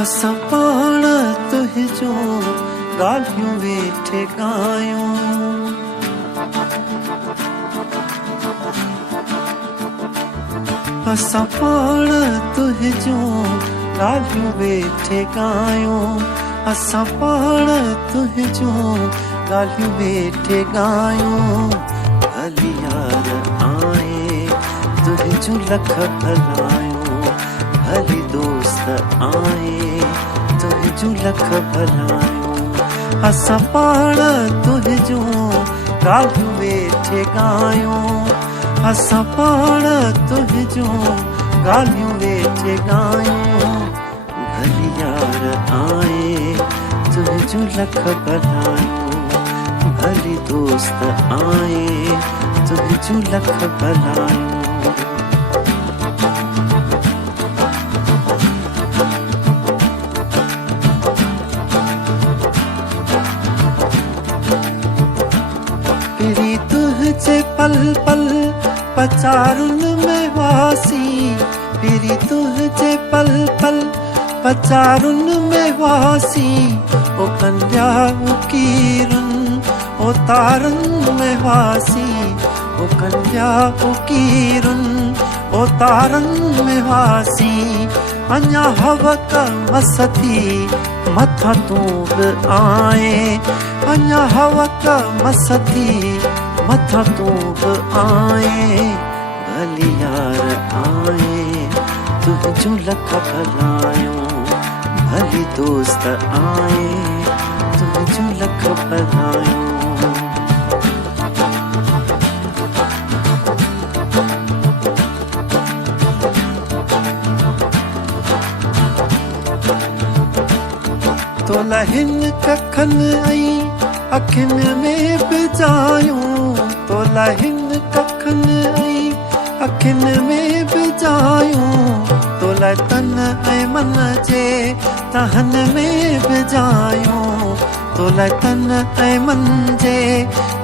असां पाण तुंहिंजो ॻाल्हियूं वेठे ॻायूं। असां पाण तुंहिंजो ॻाल्हियूं वेठे ॻायूं। असां पाण तुंहिंजो ॻाल्हियूं वेठे ॻायूं। भली यार आए तुंहिंजूं लख भलायूं। भली दोस्त आए तुंहिंजूं लख भलायूं। असां पाण तुंहिंजो ॻाल्हियूं वेठे ॻायूं। असां पाण तुंहिंजो ॻाल्हियूं वेठे ॻायूं। भली यार आए तुंहिंजूं लख भलायूं। भली दोस्त आए तुंहिंजूं लख भलायूं। पहिरीं तुंहिंजे पल पल पचारुनि में वासी। पहिरीं तुंहिंजे पल पल पचारुनि में वासी। ओ कंडिया उकीरुनि ओ तारुनि में वासी। ओ कंडिया उकीरुनि ओ तारुनि में वासी। अञा हवक मसती मथां तूं बि आए। अञा हवक मसती मथां तूं बि आए। भली यार आए तुंहिंजूं लख भलायूं। भली दोस्त आए तुंहिंजूं लख भलायूं। तोला हिन कखनि ऐं अखियुनि में बि जायूं। तोला हिन कखनि ऐं अखियुनि में बि जायूं। तोला तन ऐं मन जे तहन में बि जायूं। तोला तन ऐं मन जे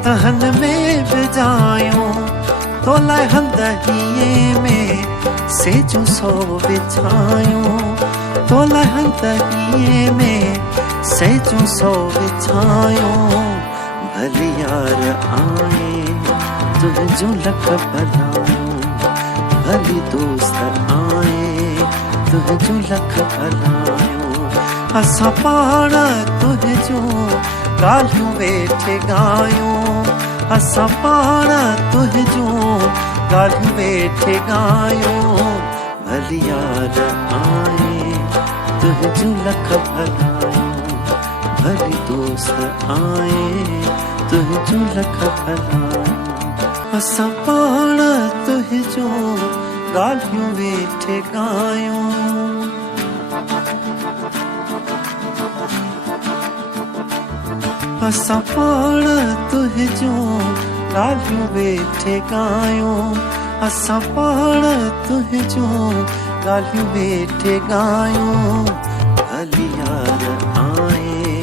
तहन में बि जायूं। तोला हंदहीअ में सेजूं सौ विछायूं। तोला हंदहीअ में सेजूं सौ विछायूं। भली यार आए तुंहिंजूं लख भलायूं। भली दोस्त आए तुंहिंजूं लख भलायूं। असां पाण तुंहिंजो ॻाल्हियूं वेठे ॻायूं। असां पाण तुंहिंजो ॻाल्हियूं वेठे ॻायूं। भली यार आए तुंहिंजूं लख भलायूं। भली दोस्त आए तुंहिंजूं लख भलायूं। असां पाण तुंहिंजो ॻाल्हियूं वेठे ॻायूं। असां पाण तुंहिंजो ॻाल्हियूं वेठे ॻायूं। असां पाण तुंहिंजो ॻाल्हियूं वेठे ॻायूं। भली यार आए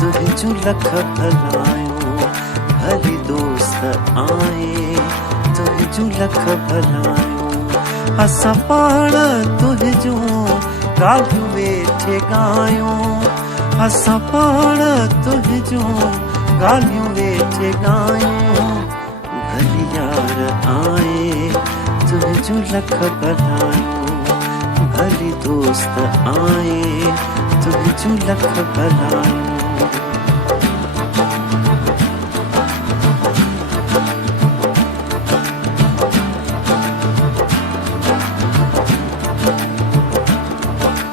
तुंहिंजूं लख भलायूं। भली दोस्त आए तुंहिंजूं लख भलायूं। असां पाण तुंहिंजो ॻाल्हियूं वेठे ॻायूं। असां पाण तुंहिंजो ॻाल्हियूं वेठे ॻायूं। भली यार आए तुंहिंजूं लख भलायूं। भली दोस्त आए तुंहिंजूं लख भलायूं।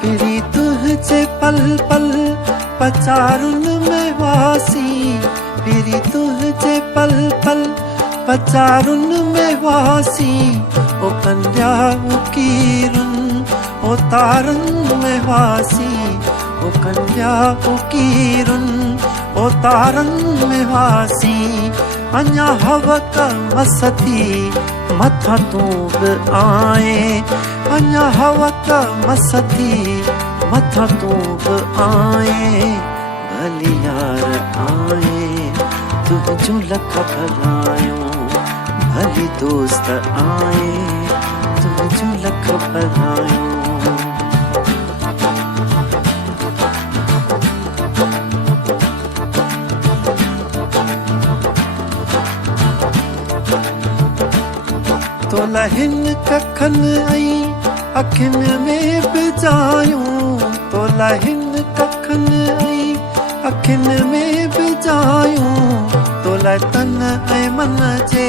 पहिरीं तुंहिंजे पल पल पचारुनि में वासी। पहिरीं तुंहिंजे पल पल पचारुनि में वासी। ओ कंडिया उकीरुनि ओ तारुनि में वासी। ओ कंडिया उकीरुनि ओ तारुनि में वासी। अञा हवक मसती मथां तूं बि आए। अञा हवक मसती मथां तूं बि आए। भली यार आए तुंहिंजूं लख भलायूं। भली दोस्त आए तुंहिंजूं लख भलायूं। तोला हिन कखनि ऐं अखियुनि में बिजायूं, तोला हिन कखनि ऐं अखियुनि में बिजायूं, तोला तन ऐं मन जे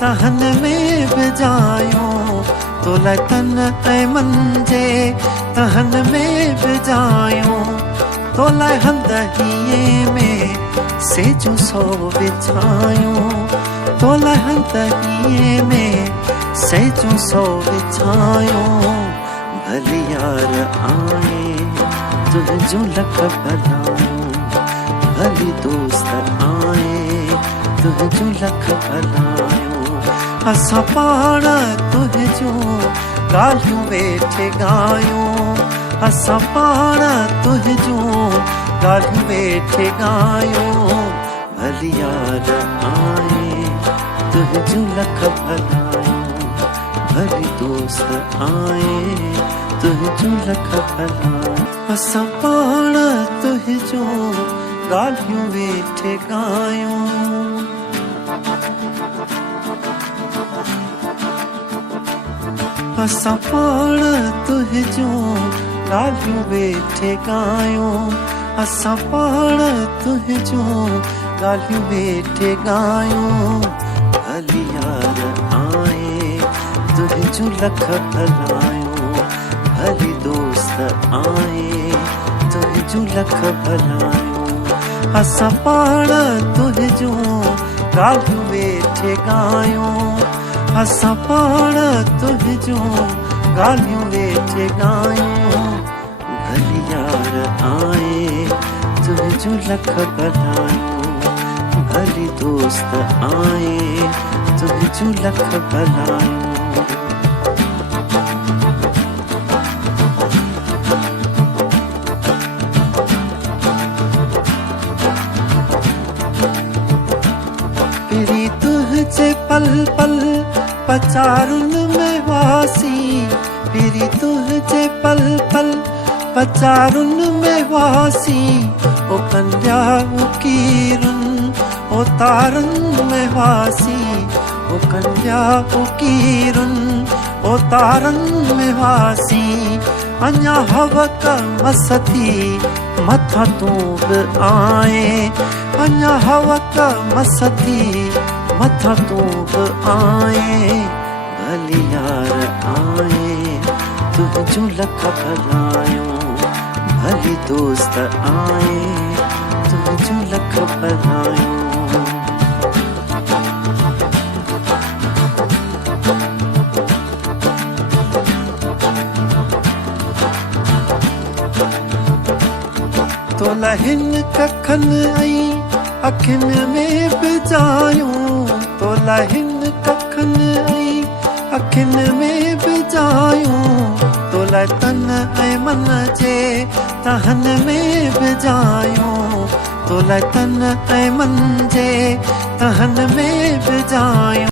तहन में बिजायूं, तोला तन ऐं मन जे तहन में बिजायूं, तोला हंदहीअ में सेजूं सौ विछायूं, तोला हंदहीअ में सेजूं सौ विछायूं। भली यार आए तुंहिंजूं लख भलायूं, भली दोस्त आए तुंहिंजूं लख भलायूं। असां पाण तुंहिंजूं ॻाल्हियूं वेठे ॻायूं, असां पाण तुंहिंजूं ॻाल्हियूं वेठे ॻायूं। भली यार आए तुंहिंजूं लख भलायूं, भली दोस्त आए तुंहिंजूं लख भलायूं। असां पाण तुंहिंजूं ॻाल्हियूं वेठे ॻायूं। असां पाण तुंहिंजूं ॻाल्हियूं वेठे ॻायूं, असां पाण तुंहिंजूं ॻाल्हियूं वेठे ॻायूं। भली यार आए तुंहिंजूं लख भलायूं, भली दोस्त आए तुंहिंजूं लख भलायूं। असां पाण तुंहिंजूं ॻाल्हियूं वेठे ॻायूं, असां पाण तुंहिंजूं ॻाल्हियूं वेठे ॻायूं। भली यार आए तुंहिंजूं लख भलायूं, भली दोस्त आए तुंहिंजूं लख भलायूं। पिरी तुझे पल पल पचारुनि में वासी, पिरी तुझे पल पल पचारुनि में वासी। ओ कंजा उकीरुनि ओ तारनि में वासी, ओ कंजा उकीरुनि ओ तारनि में वासी। अञा हवक मसती मथा तूं बि आए, अञा हवक मसती मथा तूं बि आए। भली यार आए तुंहिंजूं लख भलायूं, भली दोस्त आए तुंहिंजूं लख भलायूं। तोला हिन कखनि ऐं अखियुनि में बिजायूं, तोला हिन कखनि ऐं अखियुनि में बिजायूं, तोला तन ऐं मन जे तहन में बिजायूं, तोला तन ऐं मन जे तहन में बिजायूं।